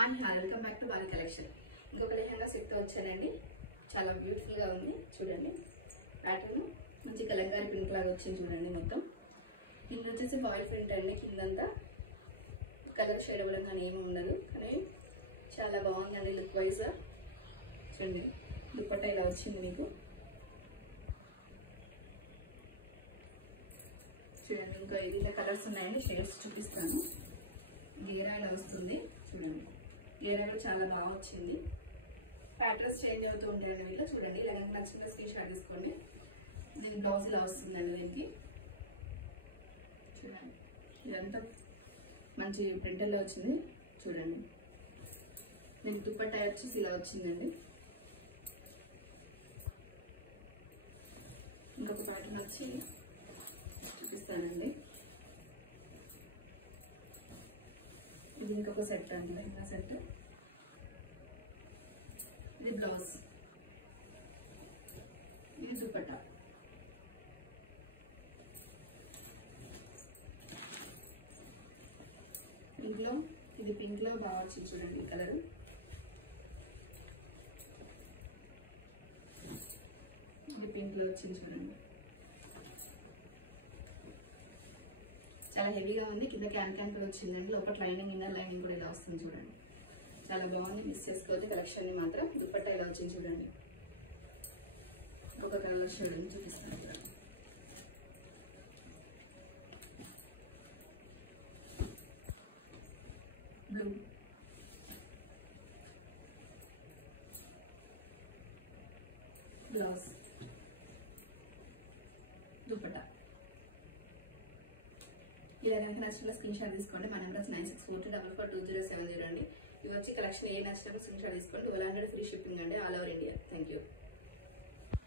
Welcome back to Bali collection. ఇంకొక lehenga set వచ్చానండి. చాలా బ్యూటిఫుల్ గా ఉంది చూడండి. ప్యాటర్న్ మంచి కలంకారీ ప్రింట్ లాగా వచ్చింది చూడండి. మొత్తం కింద వచ్చేసి బాయిల్ ప్రింట్ అండి. కిందంతా కలర్ షేడ్ అవ్వడం కానీ ఏమి ఉండదు, కానీ చాలా బాగుందండి లుక్ వైజ్. చూడండి దుపట్టా ఇలా వచ్చింది మీకు. చూడండి ఇంకా ఇలా కలర్స్ ఉన్నాయండి, షేడ్స్ చూపిస్తాను. గేరా ఇలా వస్తుంది చూడండి. గేరా కూడా చాలా బాగా వచ్చింది. ప్యాటర్న్స్ చేంజ్ అవుతూ ఉంటాయండి వీళ్ళు. చూడండి ఇలా నచ్చిన స్క్రీన్ షాట్ తీసుకోండి. దీని బ్లౌజ్ ఇలా వస్తుందండి. దీనికి చూడండి ఇదంతా మంచి ప్రింటర్లో వచ్చింది చూడండి. దీనికి దుపట్టా వచ్చేసి ఇలా వచ్చిందండి. ఇంకొక ప్యాటర్న్ వచ్చి చూపిస్తానండి. ఇది ఇంకొక సెట్ అండి, లెహంగా సెట్. ఇది బ్లౌజ్, ఇది దుపట్టా. పింక్ లో, ఇది పింక్ లో బాగా వచ్చింది చూడండి కలర్. ఇది పింక్ లో వచ్చింది చూడండి. చాలా హెవీగా ఉంది. కింద క్యాన్ కూడా వచ్చిందండి. లోపల లైనింగ్, ఇన్నర్ లైనింగ్ కూడా ఇలా వస్తుంది చూడండి. చాలా బాగుంది. మిస్ చేసుకోవద్దు కలెక్షన్ ని మాత్రం. దుపట్టా ఇలా వచ్చింది చూడండి. ఒక కలర్ షేడ్ చూపిస్తాను చూడండి. Blue, blouse, dupatta. ఇలా కనుక నచ్చిన స్క్రీన్ షాట్ తీసుకోండి. మా నెంబర్స్ 9642442070 అండి. ఇవి వచ్చి కలెక్షన్ ఏ నచ్చినప్పుడు స్క్రీన్ షాట్ తీసుకోండి. 1200 ఫ్రీ షిప్పింగ్ అండి, all over India. Thank you.